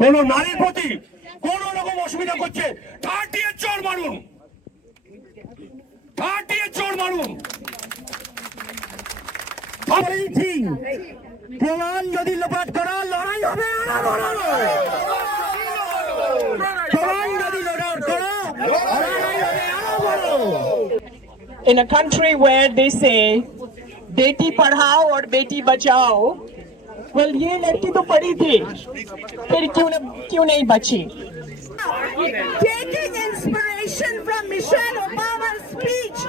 কোন নারীর প্রতি কোন রকম অসুবিধা করছে 30 এর চোর মারুন, 30 এর চোর মারুন। প্রমাণ যদি লোপাট করা লড়াই হবে, প্রমাণ যদি লোপাট করা লড়াই হবে। In a country where they say Beti Padhao और बेटी बचाओ, well ये लड़की तो पढ़ी थी, फिर क्यों नहीं बची? Taking inspiration from Michelle Obama's speech,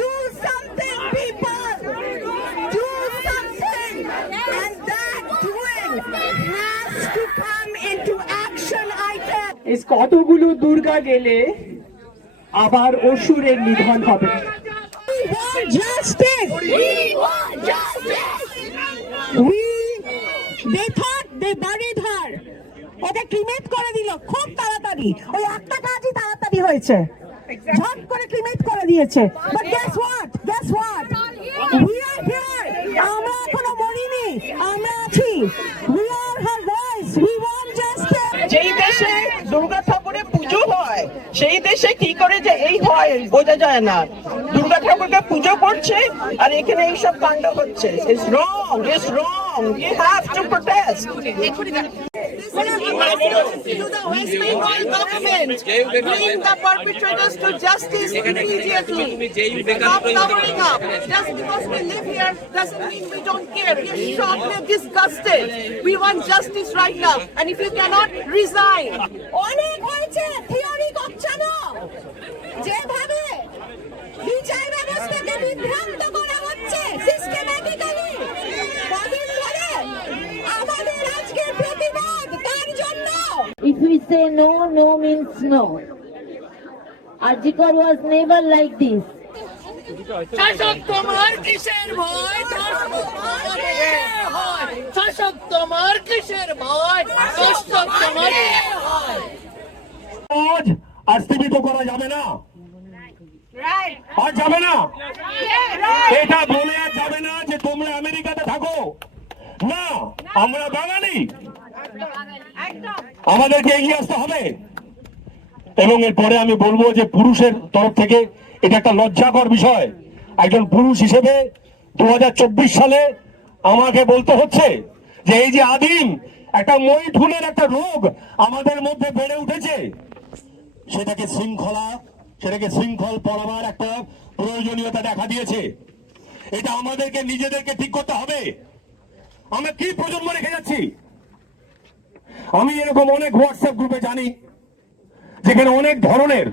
do something people, do something, and that doing has to come into action item. इस কতগুলো দুর্গা গেলে আবার অসুরের নিধন হবে। We want justice. We want justice. They thought they buried her. ওটা ক্রিমেট করে দিল খুব তাড়াতাড়ি, ওই একটা কাজই তাড়াতাড়ি হয়েছে, ঝট করে ক্রিমেট করে দিয়েছে। But guess what? We are here. আমরা এখনো মরিনি, আমরা আছি। We are her voice. We want justice. যেই দেশে দুর্গা ঠাকুরের পুজো হয় সেই দেশে কি করে যে এই হয় বোঝা যায় না। দুর্গা ঠাকুরকে পুজো করছে আর এখানে এইসব কাণ্ড হচ্ছে। It's wrong. You have to protest. To the West Bengal government, bring the perpetrators to justice immediately. Stop covering up. Just because we live here doesn't mean we don't care. We're shocked, we're disgusted. We want justice right now. And if you cannot, resign. অনেক হয়েছে, theory করছে না। যেভাবে বিচার ব্যবস্থাকে বিভ্রান্ত করা হচ্ছে সিস্টেম্যাটিক্যালি, কদিন ধরে আমাদের আজকের প্রতিবাদ তার জন্য। If we say no, no means no. Arjikar was never like this. শাসক তোমার কিসের ভয়? শাসক তোমার কিসের ভয়? শাসক তোমার আজ স্থগিত করা যাবে না, আর যাবে না। এটা বলে আর যাবে না যে তোমরা আমেরিকাতে থাকো না, আমরা বাঙালি, আমাদেরকে এগিয়ে আসতে হবে। এবং এরপরে আমি বলবো যে পুরুষের তরফ থেকে এটা একটা লজ্জাকর বিষয়। একজন পুরুষ হিসেবে 2024 সালে আমাকে বলতে হচ্ছে যে এই যে আদিম একটা মৈথুনের একটা রোগ আমাদের মধ্যে বেড়ে উঠেছে, সেটাকে শৃঙ্খল পড়াবার একটা প্রয়োজনীয়তা দেখা দিয়েছে। এটা আমাদেরকে নিজেদেরকে ঠিক করতে হবে। আমরা কি প্রজন্ম রেখে যাচ্ছি? আমি এরকম অনেক হোয়াটসঅ্যাপ গ্রুপে জানি যেখানে অনেক ধরনের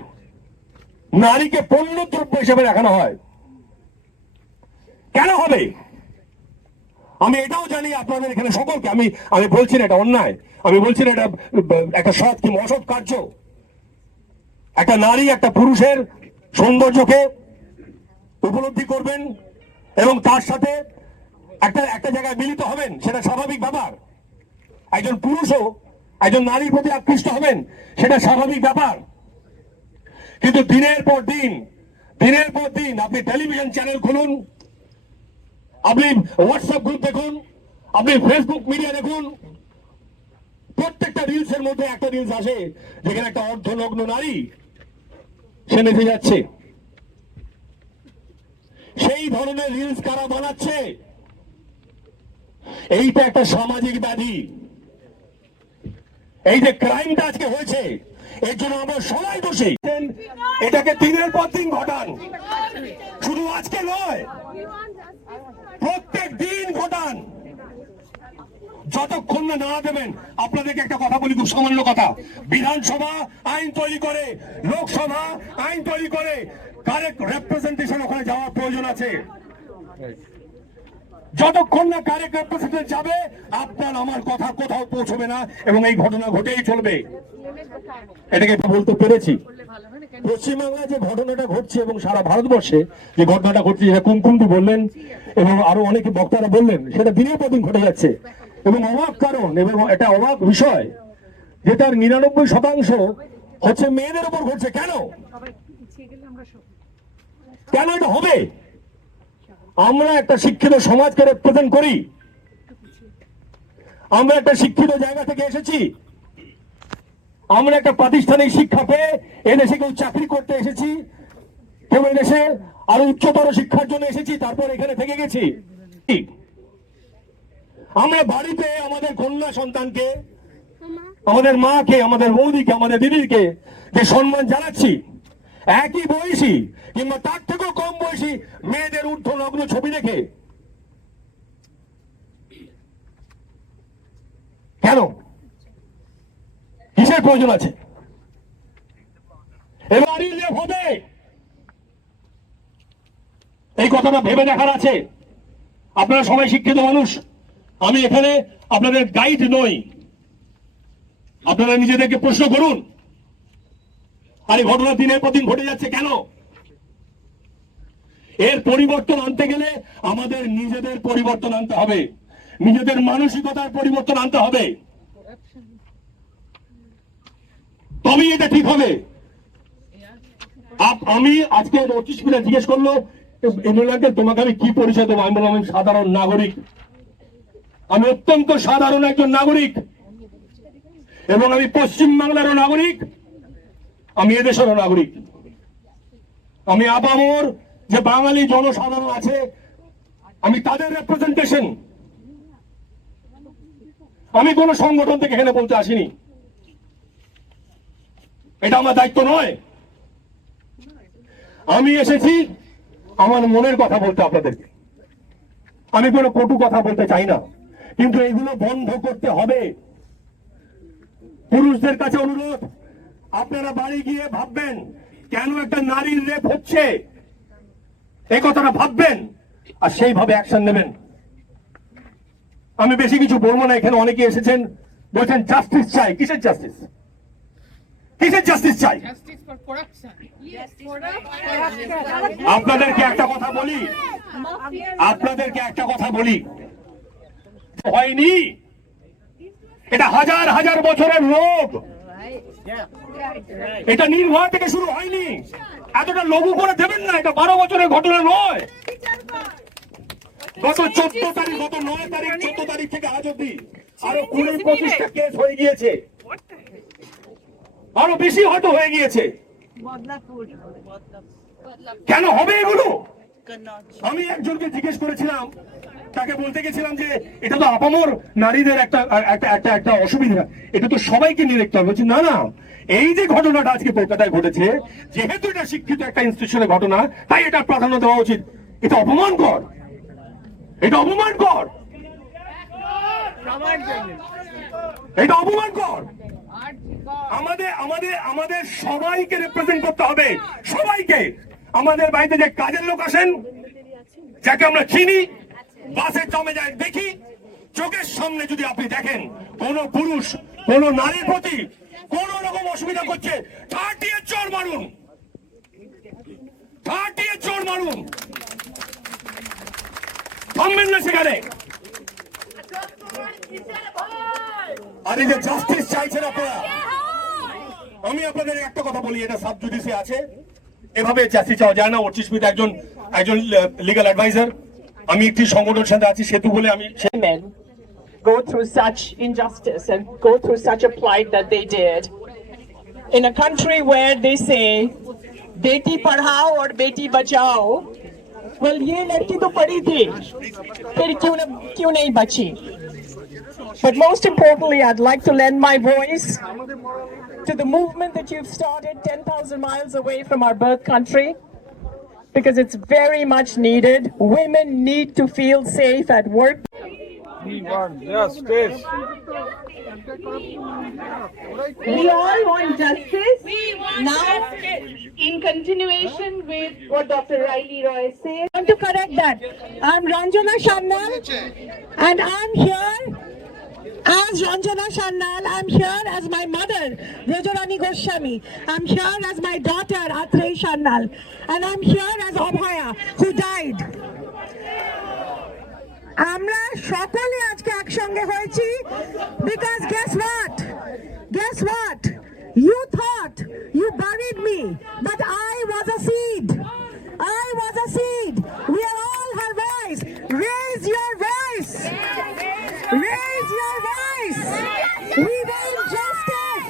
নারীকে পণ্যদ্রব্য হিসেবে দেখানো হয়। কেন হবে? আমি এটাও জানি আপনাদের এখানে সকলকে, আমি বলছি না এটা অন্যায়, আমি বলছি না এটা একটা সৎ কি অসৎ কার্য। একটা নারী একটা পুরুষের সৌন্দর্যকে উপলব্ধি করবেন এবং তার সাথে একটা জায়গায় মিলিত হবেন, সেটা স্বাভাবিক ব্যাপার। একজন পুরুষও একজন নারীর প্রতি আকৃষ্ট হবেন, সেটা স্বাভাবিক ব্যাপার। কিন্তু দিনের পর দিন আপনি টেলিভিশন চ্যানেল খুলুন, আপনি হোয়াটসঅ্যাপ গ্রুপ দেখুন, আপনি ফেসবুক মিডিয়া দেখুন, প্রত্যেকটা রিলসের মধ্যে একটা রিলস আসে যেখানে একটা অর্ধনগ্ন নারী সে নেচে যাচ্ছে। সেই ধরনের রিলস কারা বানাচ্ছে? এইটা একটা সামাজিক ব্যাধি। এই যে ক্রাইমটা আজকে হয়েছে এর জন্য আমরা সবাই দোষী। এটাকে দিনের পর দিন ঘটান, শুধু আজকে নয়, প্রত্যেক দিন ঘটান। যতক্ষণ না দেবেন, আপনাদেরকে একটা কথা বলি, খুব সামান্য কথা। বিধানসভা আইন তৈরি করে, লোকসভা আইন তৈরি করে, কারেক্ট রেপ্রেজেন্টেশন ওখানে যাওয়ার প্রয়োজন আছে। যতক্ষণ না কারেক্ট রেপ্রেজেন্টেশন যাবে, আপনার আমার কথা কোথাও পৌঁছবে না এবং এই ঘটনা ঘটেই চলবে। এটাকে বলতে পেরেছি। পশ্চিমবাংলায় যে ঘটনাটা ঘটছে এবং সারা ভারতবর্ষে যে ঘটনাটা ঘটছে, যেটা কুমকুমটি বললেন এবং আরো অনেকে বক্তারা বললেন, সেটা দিনের পর দিন ঘটে যাচ্ছে। এবং অবাক কারণ এবং এটা অবাক বিষয় যে তার 99% হচ্ছে মেয়েদের উপর ঘটছে। কেন এটা হবে? আমরা একটা শিক্ষিত সমাজকে রিপ্রেজেন্ট করি, আমরা একটা শিক্ষিত জায়গা থেকে এসেছি, আমরা একটা প্রাতিষ্ঠানিক শিক্ষা পেয়ে এদেশে কেউ চাকরি করতে এসেছি, কেউ এদেশে আরো উচ্চতর শিক্ষার জন্য এসেছি, তারপর এখানে থেকে গেছি। আমরা বাড়িতে আমাদের কন্যা সন্তানকে, আমাদের মাকে, আমাদের বৌদিকে, আমাদের দিদিকে যে সম্মান জানাচ্ছি, একই বয়সী কিংবা তার থেকেও কম বয়সী মেয়েদের ঊর্ধ্বনগ্ন ছবি দেখে কেন, কিসের প্রয়োজন আছে? এবার হবে এই কথাটা ভেবে দেখার আছে। আপনারা সবাই শিক্ষিত মানুষ, আমি এখানে আপনাদের গাইড নই। আপনারা নিজেদেরকে প্রশ্ন করুন, আর এই ঘটনা দিনের পর দিন ঘটে যাচ্ছে কেন? এর পরিবর্তন আনতে গেলে আমাদের নিজেদের পরিবর্তন আনতে হবে, নিজেদের মানসিকতার পরিবর্তন আনতে হবে, তবেই এটা ঠিক হবে। আমি আজকে 25 মিনিট জিজ্ঞেস করলো এমএলএকে তোমাকে আমি কি পরিচয় দেবো, আমি বললাম আমি সাধারণ নাগরিক, আমি অত্যন্ত সাধারণ একজন নাগরিক, এবং আমি পশ্চিমবাংলারও নাগরিক, আমি এদেশেরও নাগরিক। আমি আপামর যে বাঙালি জনসাধারণ আছে আমি তাদের রিপ্রেজেন্টেশন। আমি কোন সংগঠন থেকে এখানে বলতে আসিনি, এটা আমার দায়িত্ব নয়। আমি এসেছি আমার মনের কথা বলতে আপনাদেরকে। আমি কোনো কটু কথা বলতে চাই না, কিন্তু এগুলো বন্ধ করতে হবে। পুরুষদের কাছে অনুরোধ, আপনারা বাড়ি গিয়ে ভাববেন কেন একটা নারীর রেপ হচ্ছে, এই কথাটা ভাববেন আর সেইভাবে অ্যাকশন নেবেন। আমি বেশি কিছু বলবো না, এখানে অনেকে এসেছেন বলছেন জাস্টিস চাই। কিসের জাস্টিস? কিসের জাস্টিস চাই? আপনাদেরকে একটা কথা বলি, আপনাদেরকে একটা কথা বলি, হয়নি, এটা হাজার হাজার বছরের রোগ, এটা নির্ভয় থেকে শুরু হয়নি। এতটা লঘু করে দেবেন না, এটা 12 বছরের ঘটনা নয়। গত 14 তারিখ, গত 9 তারিখ, 14 তারিখ থেকে আজ অব্দি আরো 20-25টা কেস হয়ে গিয়েছে, আরো বেশি হয়তো হয়ে গিয়েছে। কেন হবে এগুলো? আমি একজনকে জিজ্ঞেস করেছিলাম, তাকে বলতে গেছিলাম যে এটা তো আপামর নারীদের একটা একটা একটা একটা অসুবিধা, এটা তো সবাইকে নিয়ে দেখতে হবে। বলছি না না, এই যে ঘটনাটা আজকে কলকাতায় ঘটেছে, যেহেতু এটা শিক্ষিত একটা ইনস্টিটিউশনের ঘটনা, তাই এটা প্রাধান্য দেওয়া উচিত। এটা অপমানকর, এটা অপমানকর, এটা অপমানকর। আমাদের আমাদের আমাদের সবাইকে রিপ্রেজেন্ট করতে হবে, সবাইকে। আমাদের বাড়িতে যে কাজের লোক আসেন, যাকে আমরা চিনি, বাসের জমে যায় দেখি, চোখের সামনে যদি আপনি দেখেন কোন পুরুষ কোন নারীর প্রতি কোন রকম অসুবিধা করছে, 30 এর চোর মারুন, 30 এর চোর মারুন, থামবেন না সেখানে। আর এই যে জাস্টিস চাইছেন আপনারা, আমি আপনাদের একটা কথা বলি, এটা সাব জুডিসে আছে, এভাবে জাস্টিস চাওয়া যায় না। 25 মিনিট একজন লিগ্যাল অ্যাডভাইজার, আমি একটি সংগঠনের সাথে আছি সেতু বলে, আমি Men go through such injustice and go through such a plight that they did in a country where they say beti padhao or beti bachao. Well, ye ladki to padhi thi, fir kyun nahi bachi? But most importantly, I'd like to lend my voice to the movement that you've started 10,000 miles away from our birth country, because it's very much needed. Women need to feel safe at work. We want justice. We all want justice. Now, in continuation with what Dr. Riley Roy said, I want to correct that. I'm Ranjana Sannal and I'm here as Ranjana Sannal. I'm here as my mother, Rajorani Goswami. I'm here as my daughter, Atrey Sannal. And I'm here as Abhaya, who died. আমরা সকলে আজকে একসঙ্গে হয়েছি because guess what, you thought you buried me, but I was a seed. We are all her voice. Raise your voice. We want justice.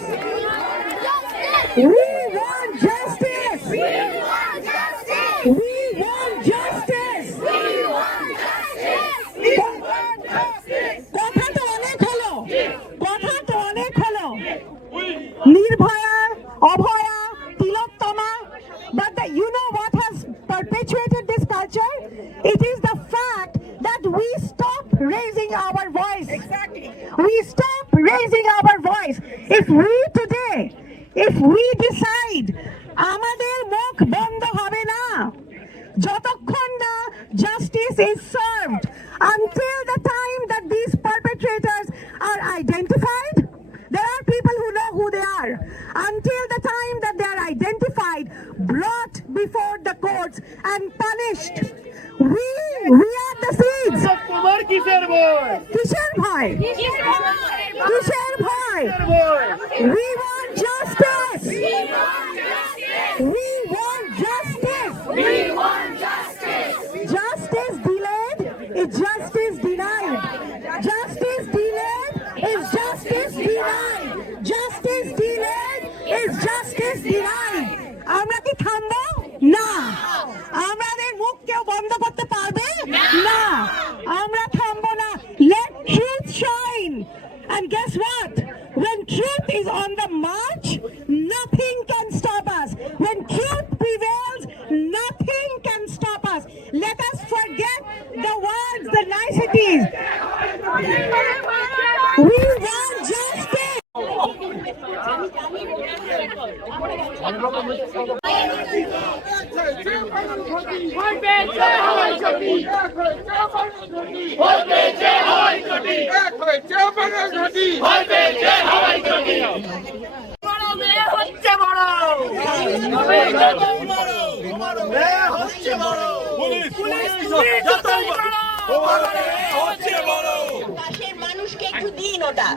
We want justice. We want justice. We want justice. We want justice. We want justice. কথা তো অনেক হলো, কথা তো অনেক হলো। নির্ভয়া, অভয়া, তিলোত্তমা, but you know what has perpetuated this culture? It is the fact that we stop raising our voice. Exactly. We stop raising our voice. If we decide আমাদের মুখ বন্ধ হবে না যতক্ষণ না justice is served, until the time that these perpetrators are identified. There are people who know who they are. Until the time that they are identified, brought before the courts and punished, we are the seeds. তোমার কিসের ভয়? কিসের ভয়? কিসের ভয়? We want justice. We want justice. We want justice. Justice delayed is justice denied. Justice delayed is justice denied. Justice delayed is justice denied. আমরা কি থামবো? না। আমাদের মুখ কেউ বন্ধ করতে পারবে? না। আমরা থামবো না। Let truth shine. And guess what? When truth is on the march, nothing can stop us. When truth prevails, nothing can stop us. Let us forget the words, the niceties. We want justice. দেশের মানুষকে একটু দিন ওটা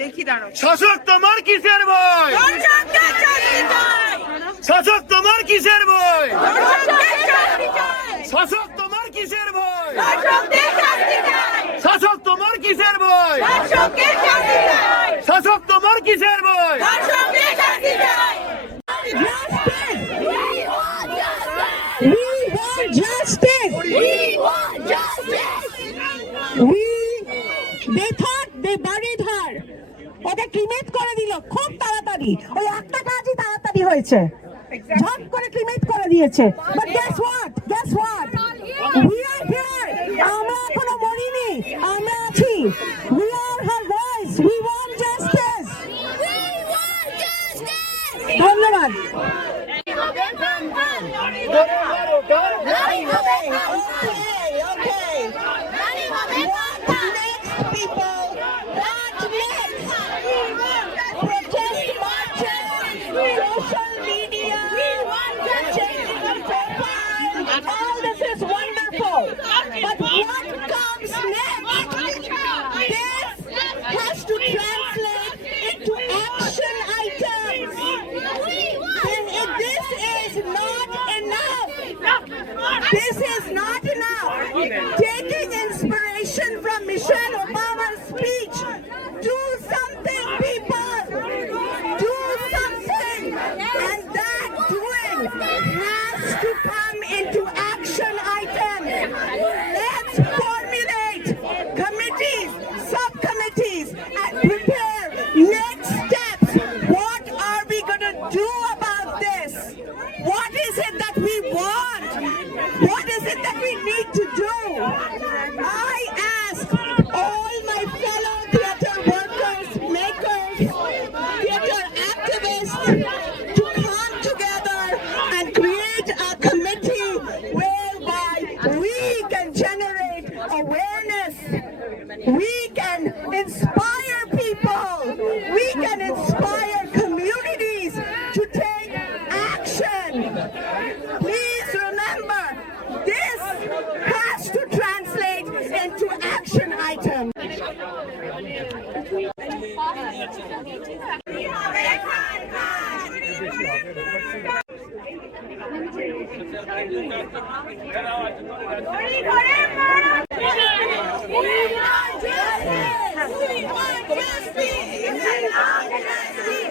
দেখি দাঁড়ো শাসক তোমার কিসের ভয়? শাসক তোমার কিসের ভয়? শাসক তোমার কিসের ভয়? শাসক তোমার কিসের ভয়? শাসক তোমার কিসের ভয়? They thought they buried her. ওকে ক্রিমেট করে দিল খুব তাড়াতাড়ি। ওই একটা কাজই তাড়াতাড়ি হয়েছে, ঝট করে ক্রিমেট করে দিয়েছে। But guess what? Guess what? We are here. আমরা এখনো মরিনি, আমরা আছি। We are her voice. We want justice. ধন্যবাদ। All this is wonderful, but what comes next? This has to translate into action items. And if this is not enough, this is not enough. Taking inspiration from Michelle Obama's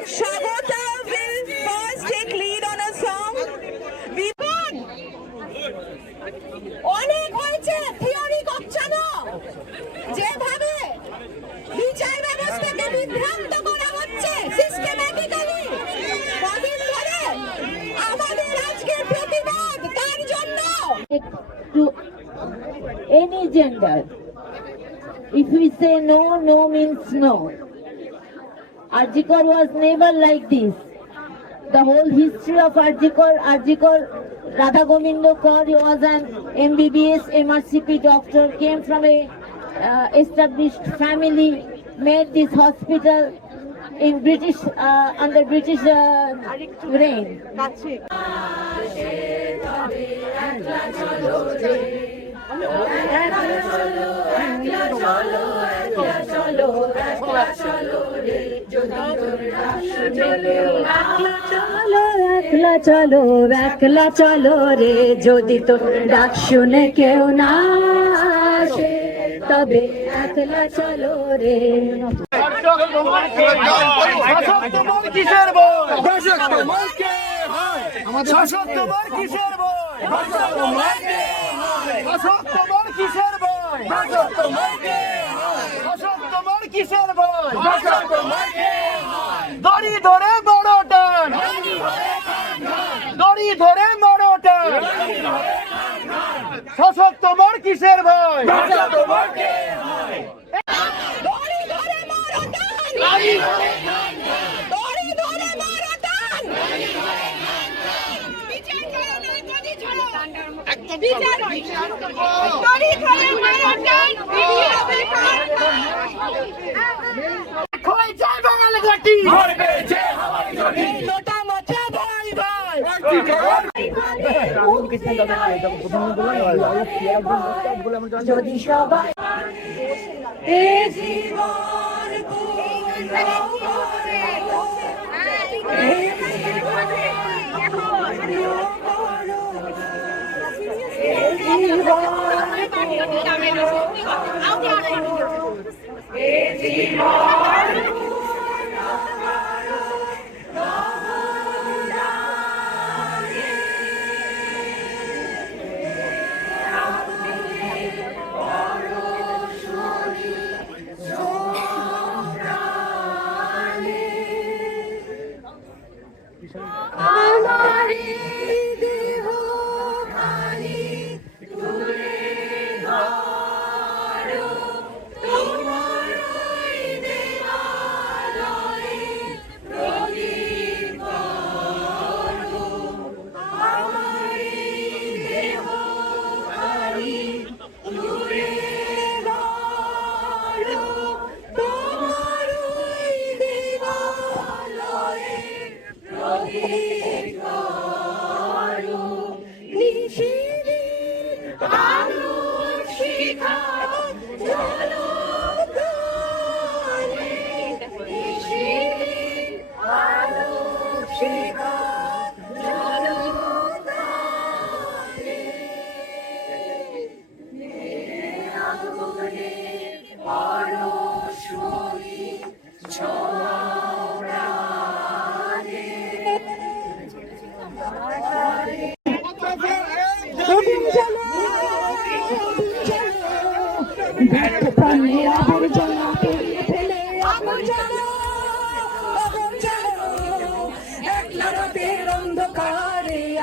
Shagota will first take lead on a song. Vivan! অনেক হয়েছে theory করছে না যেভাবে বিচার ব্যবস্থাকে বিভ্রান্ত করা হচ্ছে সিস্টেম্যাটিক্যালি কদিন ধরে আমাদের আজকের প্রতিবাদ তার জন্য to any gender. If we say no, no means no. Arjikar was never like this. The whole history of Arjikar, Radha Govindo Kaur was an MBBS MRCP doctor, came from a established family, made this hospital in British, under British reign. একলা চলো রে যদি তোর ডাক শুনে কেউ না আসে তবে একলা চলো রে শাসক তোমার কিসের বই? শাসক তোমার কিসের বই? শাসক তোমার কিসের বই? শাসক তোমার কিসের বই? দড়ি ধরে বড় টান, দড়ি ধরে বড় টান। শাসক তোমার কিসের ভয়? দড়ি ধরে মারো টান দড়ি ধরে মারো টান বিচার করো না গদি ছাড়ো বিচার দড়ি ধরে মারো টান ভিডিও হবে কই যায় বাঙালি ঘাটি? মরবে যে হাওয়ার জনি লোটা মাছে ভাই ভাই। যদি সবাই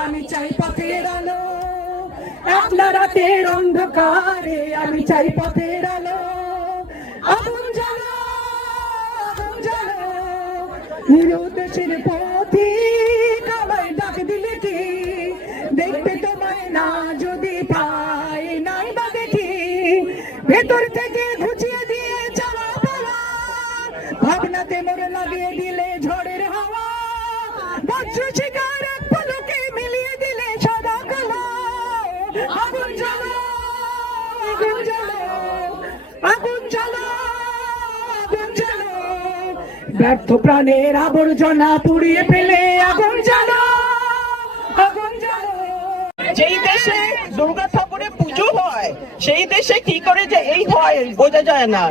আমি চাই পথের আলো একলা রাতের অন্ধকারে আমি চাই পথের আলো আগুন জ্বালো নিরুদ্দেশের পথিক আমায় ডাক দিলে কি দেখতে তোমায় না যদি পাই নাই বা দেখি ভেতর থেকে ঘুচিয়ে দিয়ে চালা পালা ভাবনাতে মোর লাগিয়ে দিলে ঝড়ের হাওয়া বজ্র শিকার এক পলকে মিলিয়ে দিলে সাদা কালো আগুন জ্বালো আগুন জ্বালো আগুন জ্বালো আগুন জ্বালো ব্যর্থ প্রাণের আবর্জনা পুড়িয়ে ফেলে আগুন জ্বালো আগুন জ্বালো যেই দেশে দুর্গা ঠাকুরের পুজো হয় সেই দেশে কি করে যে এই হয় বোঝা যায় না।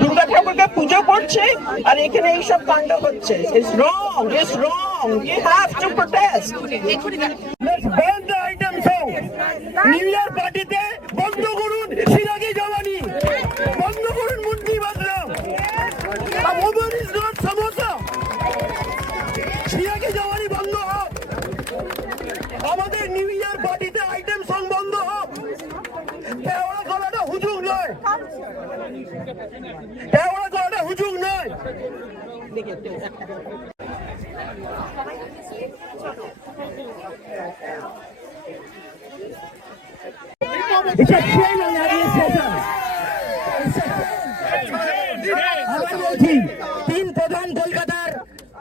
দুর্গা ঠাকুরকে পুজো করছে আর এখানে এইসব কাণ্ড হচ্ছে। It's wrong. It's wrong. You have to protest. Let's ban the item song. New year পার্টিতে বন্ধ করুন সিরাগি জওয়ানি, বন্ধ করুন মুন্ডি বাদরাম। Over is not samosa. সিরাগি জওয়ানি বন্ধ হোক। আমাদের নিউ ইয়ার পার্টিতে আইটেম সং বন্ধ হোক। কেওড়া গলাটা হুজুগ নয়, কেওড়া গলাটা হুজুগ নয়। It's a shame on administration. আবার বলছি, তিন প্রধান কলকাতার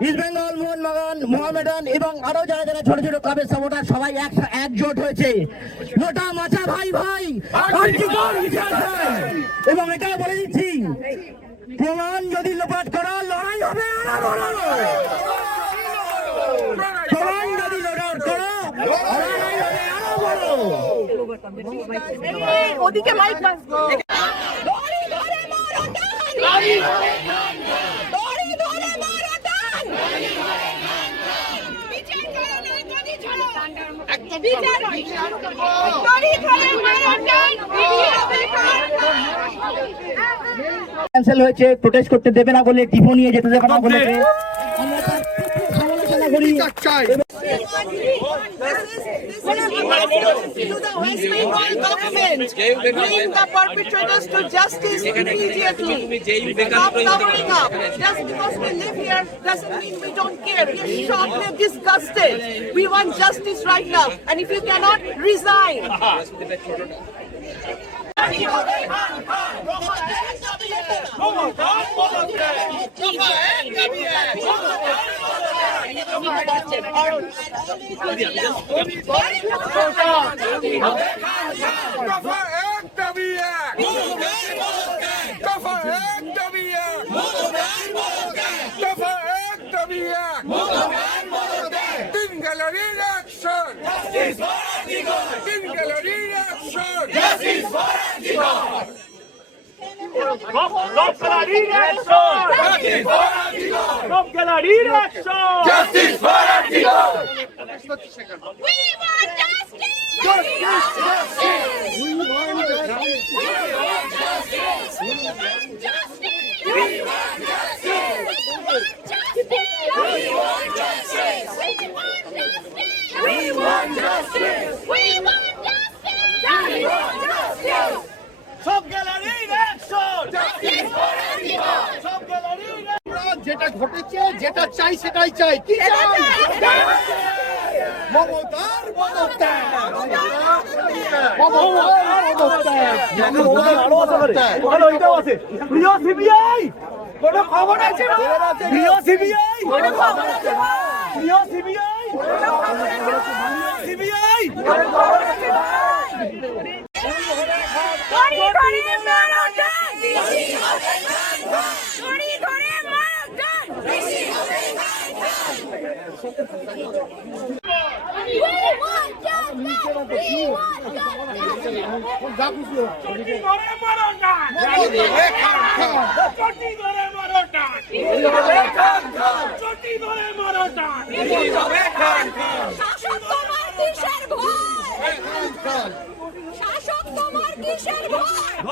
ইস্ট বেঙ্গল, মোহনবাগান, মোহামেডান এবং আরো যারা যারা ছোট ছোট ক্লাবের সাপোর্টার সবাই একজোট হয়েছে। লোটা মাচা ভাই ভাই আর্থিকর বিচার চাই। এবং এটা বলে দিচ্ছি, প্রমাণ যদি লোপাট করা লড়াই হবে আরো বড়। প্রমাণ যদি লোপাট করা লড়াই হবে আরো বড়। ওদিকে মাইক ক্যান্সেল হয়েছে, প্রোটেস্ট করতে দেবে না বলে, টিপো নিয়ে যেতে দেবে না বলে আমরা তার সমালোচনা করি। to the West Bengal government. Bring the perpetrators to justice immediately. Stop covering up. Just because we live here doesn't mean we don't care. We're shocked, we're disgusted. We want justice right now. And if you cannot, resign. যেটা ঘটেছে, যেটা চাই সেটাই চাই। কি চাই? মমতার পদত্যাগ, মমতার পদত্যাগ। ওখানে ওইটাও আছে। প্রিয় সিবিআই, কোনো খবর আছে? প্রিয় সিবিআই, কোনো খবর আছে? প্রিয় সিবিআই, কোনো খবর আছে? সিবিআই, কোনো খবর আছে?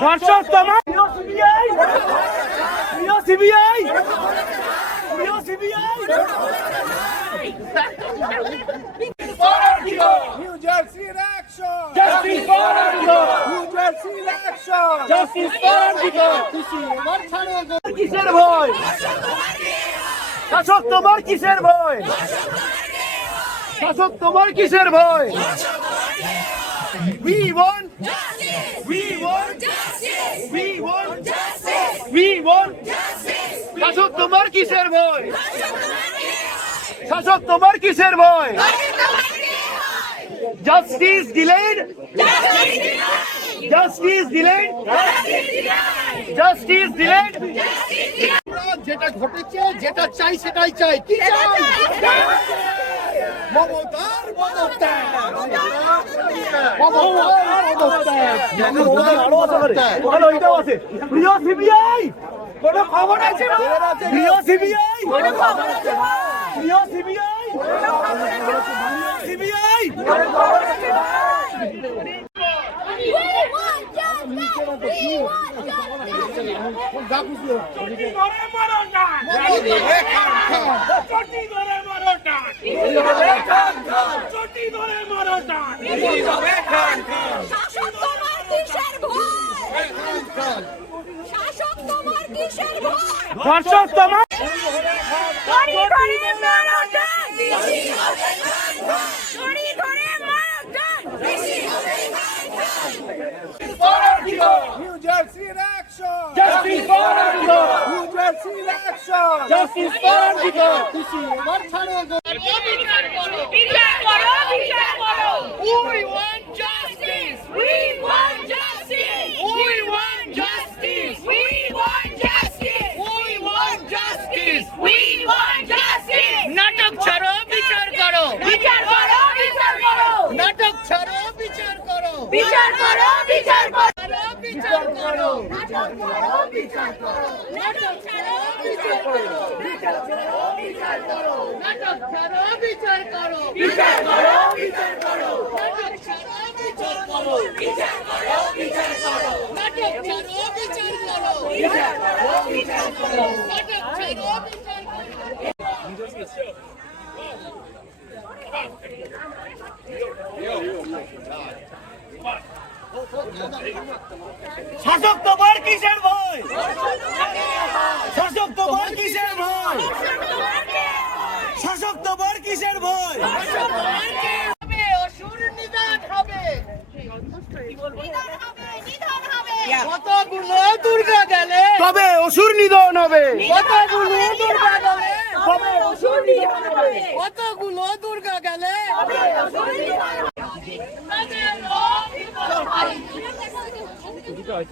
দর্শক তোমার সিবিআই, প্রিয় সিবিআই, প্রিয় CBI. New Jersey in action! Justice for Antigua! New Jersey in action! Justice for Antigua! কিসের ভয়? শাসক তোমার কিসের ভয়? শাসক তোমার কিসের ভয়? We want justice! We want justice! We want justice! We want justice! শাসক তোমার কিসের ভয়? শাসক তোমার কিসের ভয়? Justice delayed! Justice delayed! Justice delayed! যেটা ঘটেছে, যেটা চাই সেটাই চাই। কি চাই? প্রিয় সিবিআই কোনো খবর আছে? প্রিয় সিবিআই কোনো খবর আছে? প্রিয় সিবিআই সিবিআই শাসক তোমার কিসের ভয়? শাসক তোমার কিসের ভয়? দর্শক তোমার ধরে ধরে মারো ডান, ধরে ধরে মারো ডান। New Jersey in action! Justice for article New Jersey in action! Justice for article বিচার করো, বিচার করো, বিচার করো। We want justice. We want justice. We want justice. We want justice. We want justice. We want justice. নাটক ছাড়ো বিচার করো বিচার করো, বিচার করো। নাটক ছাড়ো বিচার করো বিচার করো, বিচার করো। বিচার করো নাটক করো, বিচার করো। নাটক ছাড়ো, বিচার করো। নাটক ছাড়ো, বিচার করো। নাটক ছাড়ো, বিচার করো। বিচার করো, বিচার করো। নাটক ছাড়ো, বিচার করো। বিচার করো, বিচার করো। নাটক ছাড়ো, বিচার করো। বিচার করো, বিচার করো। নাটক ছাড়ো, বিচার করো। শাসক তোমার কিসের ভয় শাসক তোমার কিসের ভয় শাসক তোমার কিসের ভয় অসুর নিধন হবে। নিধন হবে, নিধন হবে। কতগুলো দুর্গা গেলে তবে অসুর নিধন হবে কতগুলো দুর্গা গেলে তবে অসুর নিধন হবে। কতগুলো দুর্গা গেলে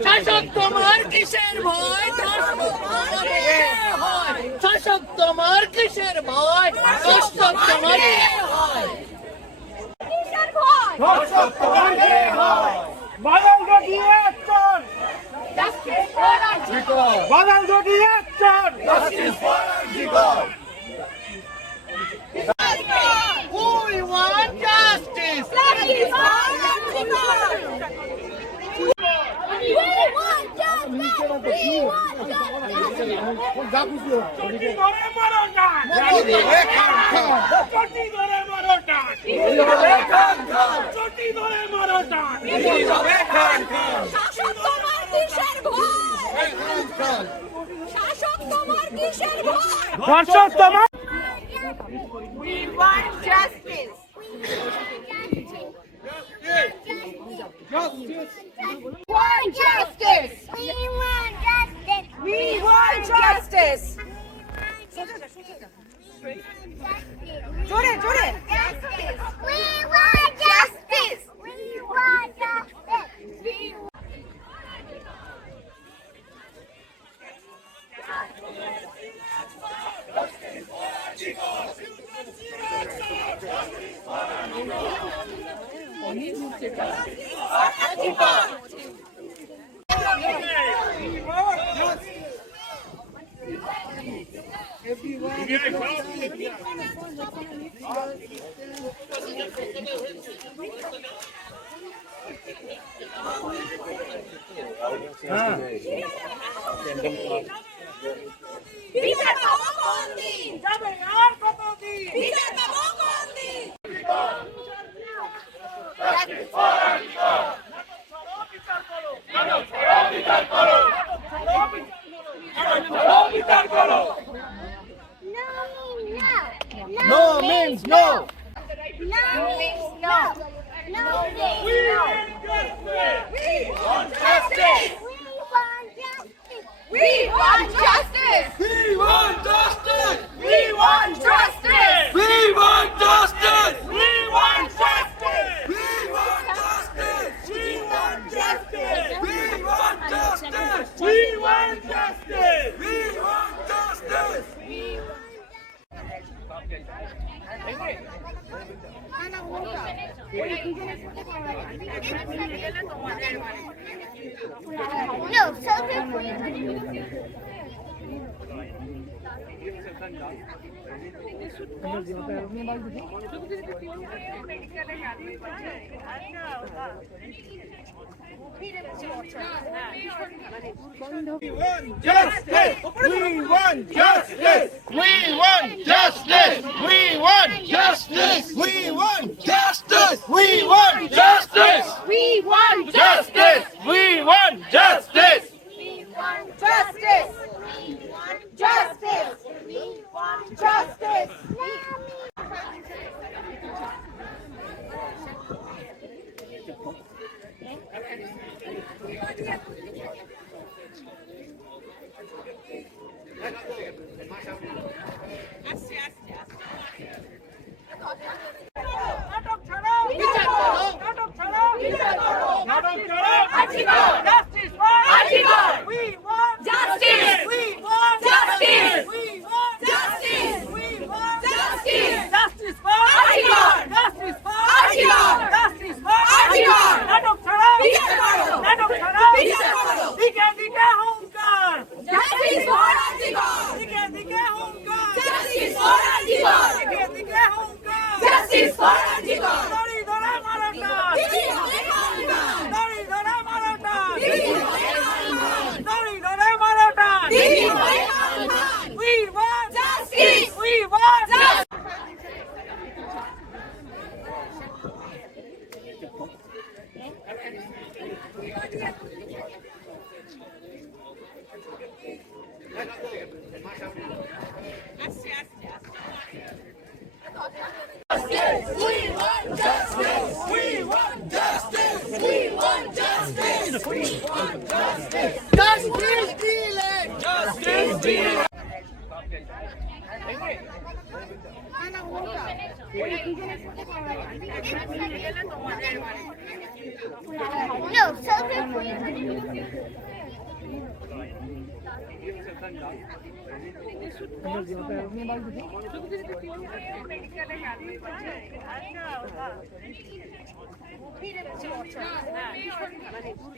শাসক তোমার কিসের ভয় শাসক তোমার কিসের ভয় শাসক তোমার কিসের ভয়? বাদল গটি অ্যাকশন Justice for Arjikar. বাদল গটি action We want justice Justice for Arjikar. We want justice. We want justice. শাসক তোমার কিসের ভয়? শাসক তোমার কিসের ভয়? দর্শক তোমার We want justice. Want justice. We want justice. We want justice. জোরে জোরে। We want justice. We want justice. বিচার পাবো কোন দিন? যাবে আর কতদিন? বিচার পাবো কোন দিন? No means no. No means no. No means no. We want justice. We want justice. We want justice. We want justice. We want No, selfie. We want justice! We want justice! We want justice! We want justice! We want justice! We want justice! We want justice! We want justice! We want justice! We want justice! We want justice! No, selfie.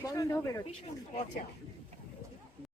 গন্ধ বেরোচ্ছে পচা